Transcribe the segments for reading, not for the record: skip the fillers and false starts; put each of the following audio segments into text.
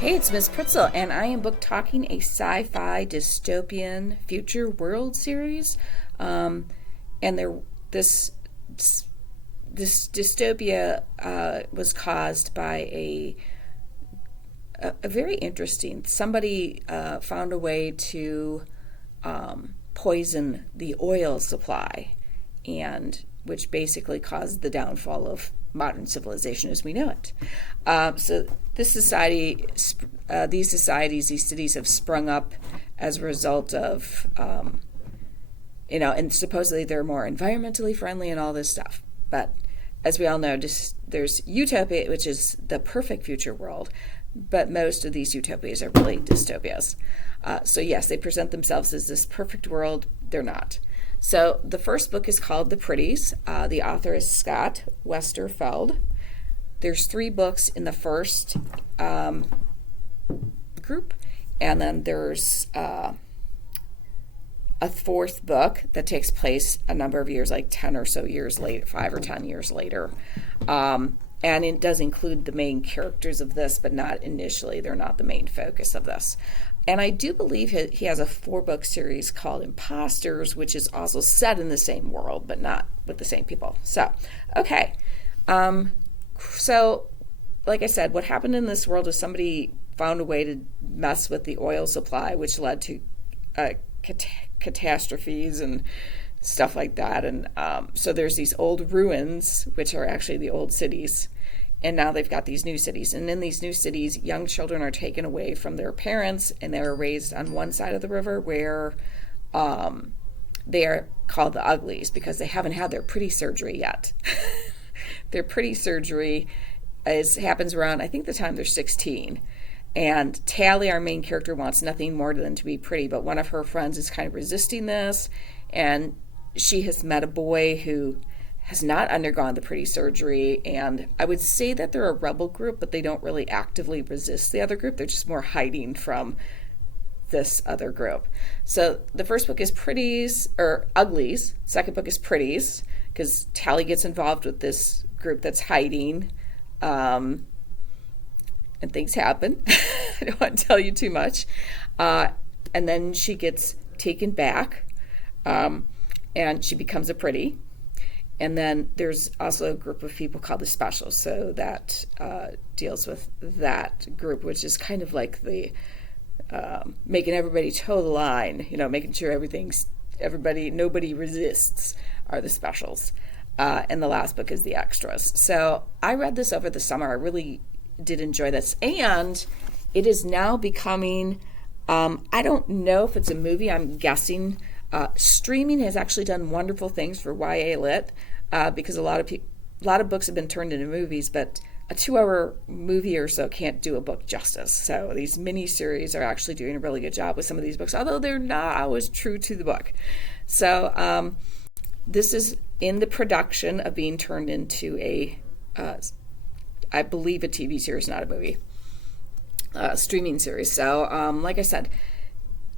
Hey, it's Miss Pritzel, and I am book talking a sci-fi dystopian future world series. Um, and this this dystopia was caused by a very interesting. Somebody found a way to poison the oil supply, and which basically caused the downfall of modern civilization as we know it. So this society, these cities have sprung up as a result of, and supposedly they're more environmentally friendly and all this stuff. But as we all know, there's utopia, which is the perfect future world, but most of these utopias are really dystopias. So yes, they present themselves as this perfect world. They're not. So the first book is called The Pretties. The author is Scott Westerfeld. There's 3 books in the first group, and then there's a 4th book that takes place a number of years, like 10 or so years later, 5 or 10 years later. And it does include the main characters of this, but not initially. They're not the main focus of this. And I do believe he has a 4-book series called Imposters, which is also set in the same world, but not with the same people. So, okay. So, like I said, what happened in this world is somebody found a way to mess with the oil supply, which led to catastrophes and stuff like that. And so there's these old ruins, which are actually the old cities. And now they've got these new cities. And in these new cities, young children are taken away from their parents, and they're raised on one side of the river where they are called the Uglies because they haven't had their pretty surgery yet. Their pretty surgery happens around, I think, the time they're 16. And Tally, our main character, wants nothing more than to be pretty, but one of her friends is kind of resisting this, and she has met a boy who has not undergone the pretty surgery, and I would say that they're a rebel group, but they don't really actively resist the other group. They're just more hiding from this other group. So the first book is Pretties, or Uglies. Second book is Pretties, because Tally gets involved with this group that's hiding, and things happen. I don't want to tell you too much. And then she gets taken back, and she becomes a pretty. And then there's also a group of people called the Specials, so that deals with that group, which is kind of like the making everybody toe the line, making sure nobody resists, are the Specials. And the last book is the Extras. So I read this over the summer. I really did enjoy this. And it is now becoming, I don't know if it's a movie, I'm guessing. Streaming has actually done wonderful things for YA Lit because a lot of books have been turned into movies, but a 2-hour movie or so can't do a book justice. So these mini-series are actually doing a really good job with some of these books, although they're not always true to the book. So this is in the production of being turned into I believe, a TV series, not a movie, streaming series. So like I said,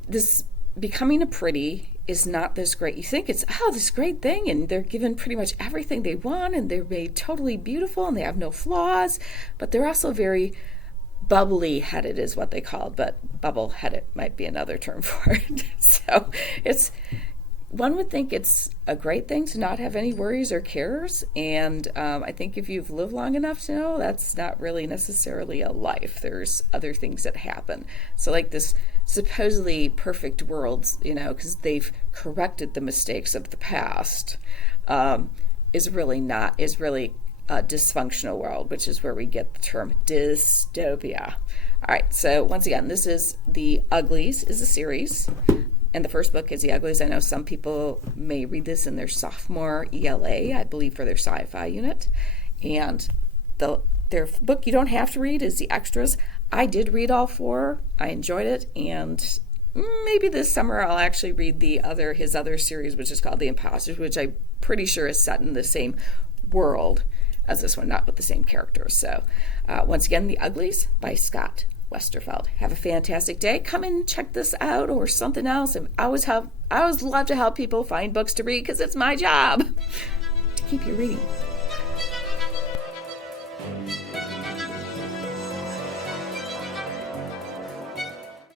this becoming a pretty is not this great. You think it's this great thing, and they're given pretty much everything they want, and they're made totally beautiful, and they have no flaws, but they're also very bubbly headed is what they call it, but bubble headed might be another term for it. So one would think it's a great thing to not have any worries or cares, and I think if you've lived long enough to know that's not really necessarily a life. There's other things that happen. So like this supposedly perfect world, because they've corrected the mistakes of the past, is really a dysfunctional world, which is where we get the term dystopia. All right, so once again, this is The Uglies is a series. And the first book is The Uglies. I know some people may read this in their sophomore ELA, I believe, for their sci-fi unit. And their book you don't have to read is The Extras. I did read all 4. I enjoyed it. And maybe this summer I'll actually read his other series, which is called The Imposters, which I'm pretty sure is set in the same world as this one, not with the same characters. So once again, The Uglies by Scott Westerfeld. Have a fantastic day. Come and check this out or something else. And I always love to help people find books to read because it's my job to keep you reading.